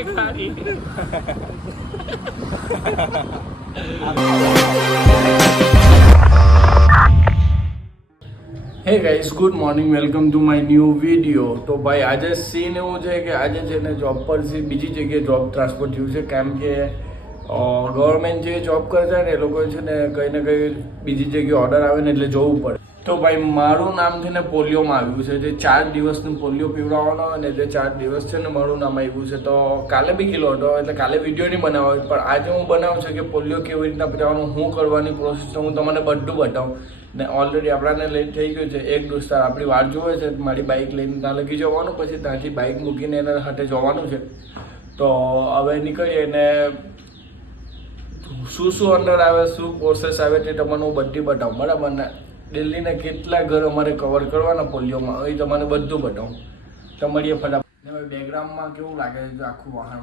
હે guys, good morning, welcome to my new video. તો ભાઈ આજે સીન એવું છે કે આજે છે ને જોબ પરથી બીજી જગ્યાએ જોબ ટ્રાન્સફર થયું છે, કેમ કે ગવર્મેન્ટ જે જોબ કરે છે ને એ લોકો છે ને કંઈ ને કંઈ બીજી જગ્યાએ ઓર્ડર આવે ને એટલે જવું પડે. તો ભાઈ મારું નામ છે ને પોલિયોમાં આવ્યું છે, જે 4 દિવસનું પોલિયો પીવડાવવાનો હોય ને જે 4 દિવસ છે ને મારું નામ આવ્યું છે. તો કાલે બી ગયેલો હતો, એટલે કાલે વિડીયો નહીં બનાવ્યો, પણ આજે હું બનાવું છું કે પોલિયો કેવી રીતના પીવડાવવાનું, હું કરવાની પ્રોસેસ હું તમને બધું બતાવું. ને ઓલરેડી આપણાને લેટ થઈ ગયું છે. એક દોસ્તાર આપણી વાર જોવે છે, મારી બાઇક લઈને ત્યાં લગી જવાનું, પછી ત્યાંથી બાઇક મૂકીને એના સાથે જવાનું છે. તો હવે નીકળીએ ને શું અંદર આવે, શું પ્રોસેસ આવે તે તમને હું બધી બતાવું, બરાબર ને. દિલ્હીના કેટલા ઘર અમારે કવર કરવાના પોલિયોમાં એ તમને બધું બતાવું. તો મળીએ ફટાફટ. ને ભાઈ બેકગ્રાઉન્ડમાં કેવું લાગે છે આખું વાહન.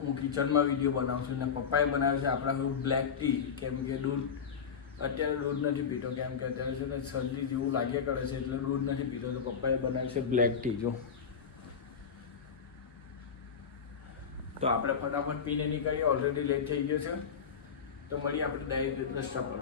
હું કિચનમાં વિડીયો બનાવું છું ને પપ્પાએ બનાવે છે આપણા બ્લેક ટી, કેમ કે દૂધ અત્યારે દૂધ નથી પીતો, કેમ કે અત્યારે છે ને શરદી જેવું લાગ્યા કરે છે એટલે દૂધ નથી પીતો. તો પપ્પાએ બનાવ્યું છે બ્લેક ટી. જો તો આપણે ફટાફટ પીને નીકળીએ, ઓલરેડી લેટ થઈ ગયો છે. તો મળીએ આપણે ડાયરેક્ટ રસ્તા પર.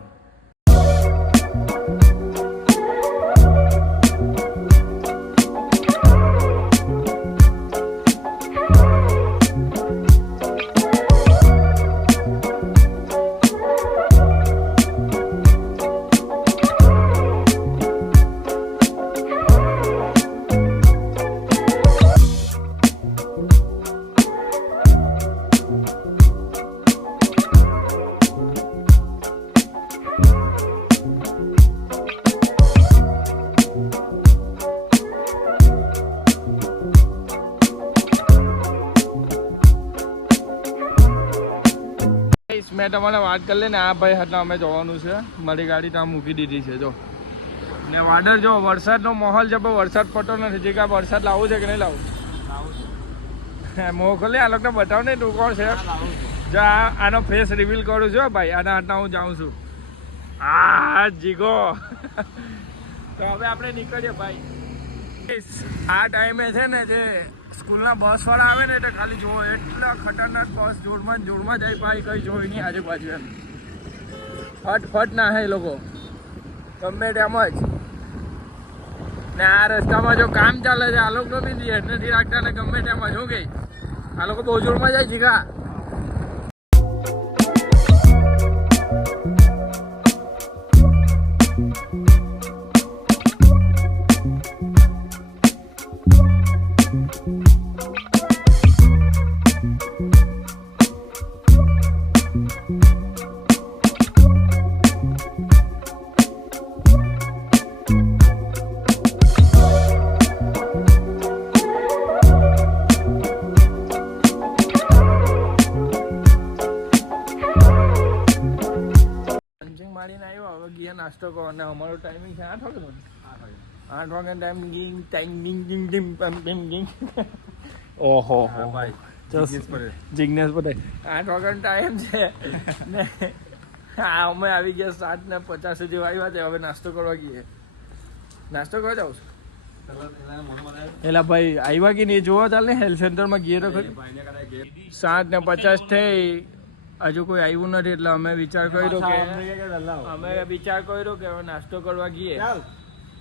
મેં તમારે વાત કરી લે ને, આ ભાઈ હતા અમે જવાનું છે, મારી ગાડી ત્યાં મૂકી દીધી છે. જો ને વાદળ, જો વરસાદનો માહોલ છે, પણ વરસાદ પડતો નથી. જે કાંઈ વરસાદ લાવવું છે કે નહીં લાવવું? મોકલે આ લોકોને બતાવ ને તું કોણ છે. જો આનો ફેસ રિવીલ કરું છું ભાઈ, આના હાથના હું જાઉં છું. જીગો. તો હવે આપણે નીકળીએ ભાઈ. આ ટાઈમે છે ને જે સ્કૂલના બસવાળા આવે ને એટલે ખાલી જોવો, એટલા ખતરનાક બસ જોરમાં જાય ભાઈ, કંઈ જોઈ નહીં આજુબાજુ. એમ ફટ ના હે એ લોકો ગમે તેમ જ. ને આ રસ્તામાં જો કામ ચાલે છે, આ લોકો બી ધ્યાન નથી રાખતા ને ગમે તેમ જ. શું કે આ લોકો બહુ જોરમાં જાય જીગા. નાસ્તો કરો અને અમારો ટાઈમિંગ છે 8 વાગ્યાનો. 8 વાગ્યાનો ટાઈમિંગ. ઓહો ભાઈ, જિગ્નેશ પટેલ 8 વાગ્યાનો ટાઈમ છે ને અમે આવી ગયા 7:50 જેવા આવ્યા છે. હવે નાસ્તો કરવા ગઈએ. નાસ્તો કરવા જાવ છો? એલા ભાઈ આવ્યા કે નહીં જોવા ચાલે ને, હેલ્થ સેન્ટરમાં ગઈએ તો ખરી. 7:50 થઈ, હજુ કોઈ આવ્યું નથી, એટલે અમે વિચાર કર્યો કે હવે નાસ્તો કરવા ગઈએ.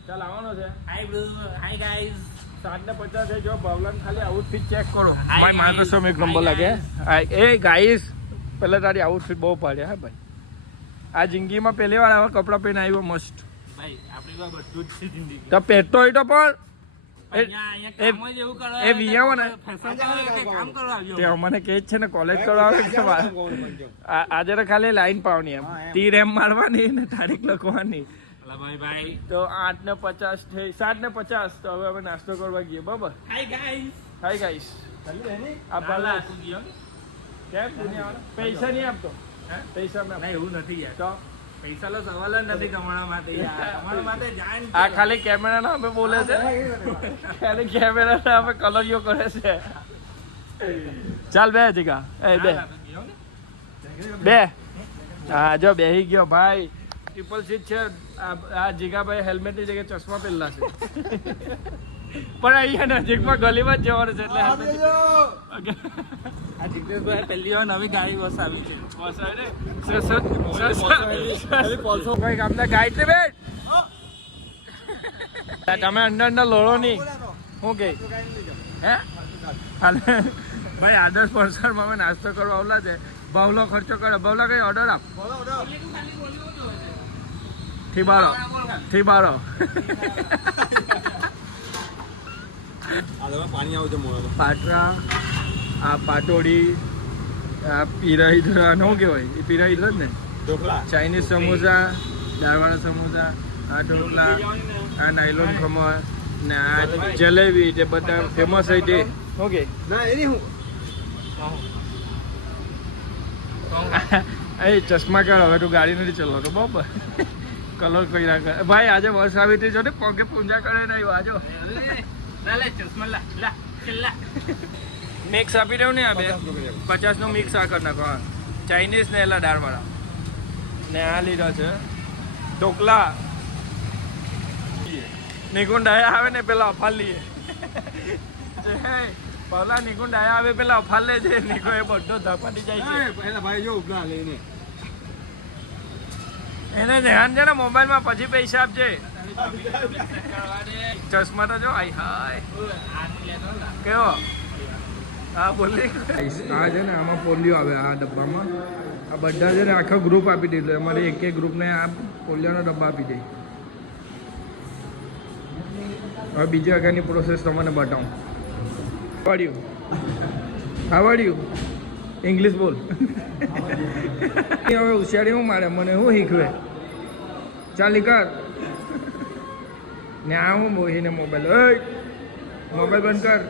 ચાલ આવવાનો છે. હાય ગાઈઝ, 7:50 થઈ. જો ભાવલાને ખાલી આઉટફિટ ચેક કરો ભાઈ, મારે તો એક નંબર લાગે. એ ગાઈઝ પહેલા તારી આઉટફિટ બહુ પાડે. હા ભાઈ, આ જિંદગીમાં પહેલી વાર આવા કપડાં પહેરીને આવ્યો મસ્ત. ભાઈ આપણી વાત બધું જ છે જિંદગી. તો પહેરતો હોય તો પણ એ વિયામાં મને કે છે ને કોલેજ કરવા આવે છે. આજે તો ખાલી લાઈન પાવની, એમ તીર એમ મારવાની ને તારીખ લખવાની. તો 8:50 થઈ, 7:50. તો હવે અમે નાસ્તો કરવા ગઈએ. બરાબર. Hi guys. આ ભલા કેમ પૈસા નહીં આપતો? પૈસા એવું નથી યાર. તો પૈસાનો સવાલ જ નથી તમારા માટે. આ ખાલી કેમેરા ના અમે બોલે છે, ખાલી કેમેરા ના અમે કલરીઓ કરે છે. ચાલ બે જીગા, બે. હા જો બેહી ગયો ભાઈ. ટ્રિપલ સીટ છે. આ જીગાભાઈ હેલ્મેટ ની જગ્યાએ ચશ્મા પહેરલા છે. પણ અહીંયા નજીકમાં ગલીમાં જ જવાનું છે એટલે આ જીગ્નેશભાઈ પહેલી વાર નવી ગાડી બસ આવી છે. બસ આવે કઈ કામના ગાઈડ ને બેટ તમે અંદર લોડો નહીં શું કે હે ભાઈ આદર્શ પરસરમાં અમે નાસ્તો કરવા આવલા છે. ભાવલો ખર્ચો કરે. ભાવલા કઈ ઓર્ડર આપ થીબારો પાણી આવું છે મોઢામાં. પાટરા આ પાટોડી આ પીરા ઈધરા શું કહેવાય એ પીરા ઈધર જ ને ઢોકળા ચાઇનીઝ સમોસા દાળવાળા સમોસા આ ઢોકળા આ નાયલોન ખમણ ને આ જલેબી તે બધા ફેમસ હોય તે ઓકે ના એની હું એ ચશ્મા કર હવે તું ગાડી નથી ચલાવતો બરાબર કલર કરી રાખે ભાઈ આજે બસ આવી હતી જો ને પગે પૂંજા કરે ને આજો મિક્સ આપી દઉં ને આ બે 50 નો મિક્સ આ કરી નાખો ચાઇનીઝ ને એલા દાળવાળા ને આ લીધા છે ઢોકલા નિકુંડ આયા આવે ને પેલા અફાલ લઈએ પહેલા નિકુંડ આયા આવે પેલા અફાલ લે છે નિકો એ બધો ધપાટી જાય છે પહેલા ભાઈ જો ઉપલા લઈને એને ધ્યાન છે ને મોબાઈલમાં પછી પૈસા આપજે ચશ્મા તો જો આઈ હાય કેવો હા બોલી આ છે ને આમાં પોલિયો આવે આ ડબ્બામાં આ બધા છે ને આખો ગ્રુપ આપી દીધો અમારે એક ગ્રુપને આ પોલિયોનો ડબ્બા આપી દે. હવે બીજી આગળની પ્રોસેસ તમને બતાવું. આવડ્યું ઇંગ્લિશ બોલ હવે હોશિયારી હું મારે મને શું શીખવે ચાલી કર ને આ હું મોહીને મોબાઈલ બંધ કર.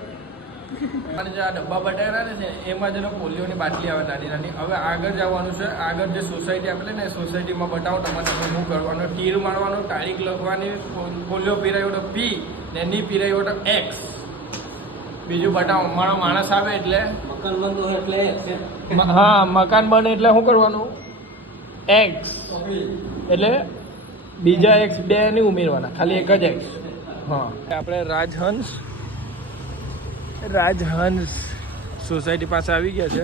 જે આ ડબ્બા બટાવ્યા ને એમાં જેનો પોલિયોની બાટલી આવે નાની નાની. હવે આગળ જવાનું છે. આગળ જે સોસાયટી આપેલી ને સોસાયટીમાં બતાવો તમારે શું કરવાનું. તીર મારવાનું, તારીખ લખવાની, પોલિયો પીરાયો તો પી ને નહીં પીરાયો તો એક્સ. બીજું બતાવો મારો માણસ આવે એટલે મકાન બંધ હોય એટલે હા મકાન બને એટલે શું કરવાનું એક્સ એટલે બીજા એક્સ બે નહીં ઉમેરવાના ખાલી એક જ એક્સ. હા આપણે રાજહંસ સોસાયટી પાસે આવી ગયા છે.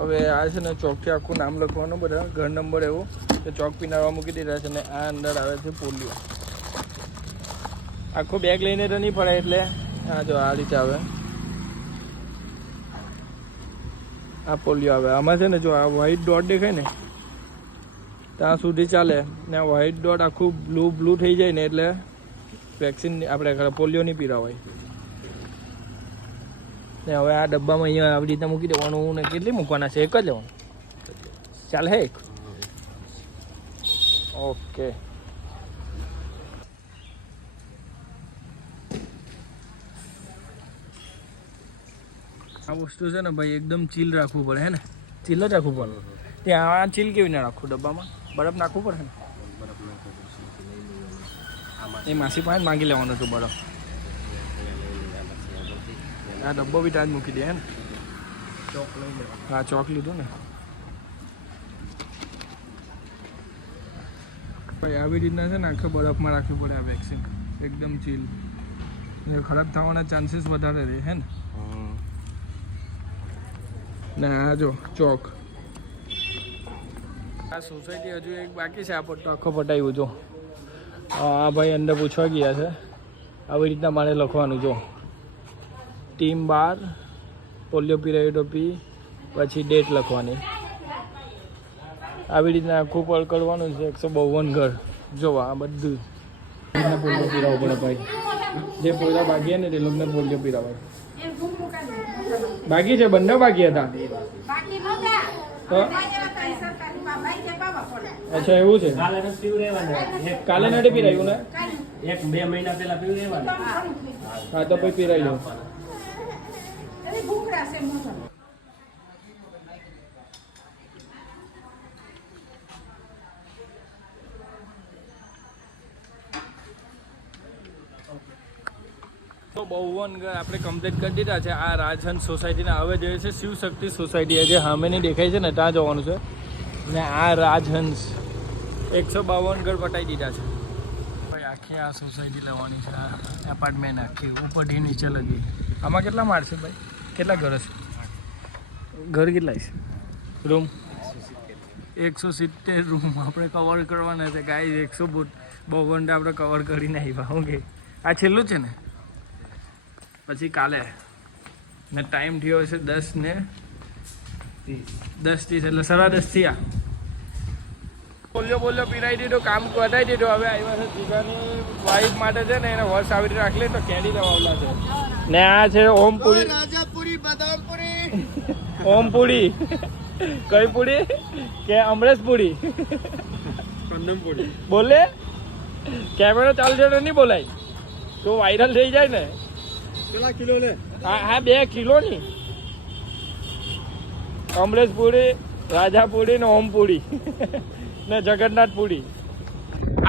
હવે આ છે ને ચોકથી આખું નામ લખવાનું બધા ઘર નંબર એવો તો ચોક પીનારવા મૂકી દીધા છે ને આ અંદર આવે છે પોલિયો. આખું બેગ લઈને તો નહીં પડે એટલે હા જો આ રીતે આવે આ પોલિયો આવે. આમાં છે ને જો આ વ્હાઈટ ડોટ દેખાય ને ત્યાં સુધી ચાલે ને આ વ્હાઈટ ડોટ આખું બ્લુ થઈ જાય ને એટલે વેક્સિન આપણે પોલિયો નહીં પીરાવાય. ને હવે આ ડબ્બામાં અહીંયા આવી રીતના મૂકી દેવાનું ને કેટલી મૂકવાના છે એક જ લેવાનું ચાલે હે એક ઓકે. આ વસ્તુ છે ને ભાઈ એકદમ ચીલ રાખવું પડે હે ને ચીલ જ રાખવું પડે. ત્યાં આ ચીલ કેવી ના રાખવું ડબ્બામાં બરફ નાખવું પડે ને એ માસી પાસે માંગી લેવાનું હતું બરફ. આ ડબ્બો બી ત્યાં જ મૂકી દે હે ને ચોક લઈ લે. હા ચોક લીધું ને ભાઈ આવી રીતના છે ને આખા બરફમાં રાખવી પડે આ વેક્સિન એકદમ ચીલ. ખરાબ થવાના ચાન્સીસ વધારે રહે હે ને આ જો ચોક. આ સોસાયટી હજુ એક બાકી છે. આ પટ્ટો આખો પટાવ્યું જો આ ભાઈ અંદર પૂછવા ગયા છે. આવી રીતના મારે લખવાનું જો ટીમ 12 પોલિયો પીરાયો પી પછી ડેટ લખવાની. આવી રીતના આખું પળ કરવાનું છે. 152 ઘર જો આ બધું પોલિયો પીરાવવો પડે ભાઈ. જે પોલિયો બાકી ને તે લોકોને પોલિયો પીરાવાય. બાકી છે બંને બાકી હતા અચ્છા એવું છે. કાલે નથી પીરાયું ને 1-2 મહિના પહેલા પીવડાવ્યું. હા તો પછી પીરાઈ લો. તો 52 ઘર આપણે કમ્પ્લીટ કરી દીધા છે. આ રાજહંસ સોસાયટીના હવે જે છે શિવશક્તિ સોસાયટી જે સામેની દેખાય છે ને ત્યાં જવાનું છે. ને આ રાજહંસ 152 ઘર પટાઈ દીધા છે ભાઈ. આખી આખી આ સોસાયટી લેવાની છે આ એપાર્ટમેન્ટ આખી ઉપરથી નીચે લગી. આમાં કેટલા માળ છે ભાઈ? કેટલા ઘર છે? ઘર કેટલા છે? રૂમ 170 રૂમ આપણે કવર કરવાના છે ગાઈસ. 100 ઘંટા આપણે કવર કરીને આવ્યા. ઓકે, આ છેલ્લું છે ને? પછી કાલે ને ટાઈમ થયો છે 10:30 એટલે 10:30 થયા. બોલ્યો પીરાઈ દીધો, કામ કરાવી દીધો. હવે આવ્યા છે જીગાની વાઈફ માટે છે ને એને વર્ષ આવી રીતે રાખી લે તો કેરી લેવાવલા છે. ને આ છે ઓમપુરી, રાજાપુરી, બદામપુરી, ઓમપુરી કઈ પુરી કે અમરેશ પુરી? કંદમપુરી. બોલે કેમેરો ચાલુ છે તો નહીં બોલાય તો વાયરલ થઈ જાય ને. કેટલા કિલો લે? હા 2 કિલો ની અમરેશ પુરી, રાજાપુરી ને ઓમપુરી ને જગન્નાથ પુરી.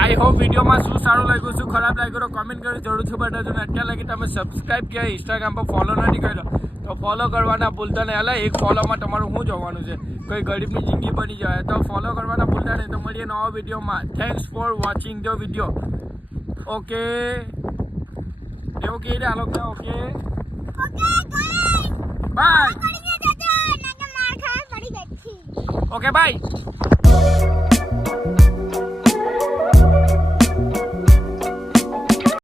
આઈ હોપ વિડીયોમાં શું સારું લાગ્યું, શું ખરાબ લાગ્યું તો કમેન્ટ કરી જરૂરથી બતાવજો. ને અત્યાર લગી તમે સબસ્ક્રાઈબ કે ઇન્સ્ટાગ્રામ પર ફોલો નથી કર્યો તો ફોલો કરવાના ભૂલતા નહીં. એટલે એક ફોલોમાં તમારું શું જોવાનું છે? કોઈ ગરીબની જિંદગી બની જાય તો ફોલો કરવાના ભૂલતા નહીં. તો મળીએ નવા વિડીયોમાં. Thanks for watching the video. Okay એવું કહી દે Alok. Okay bye. Okay by.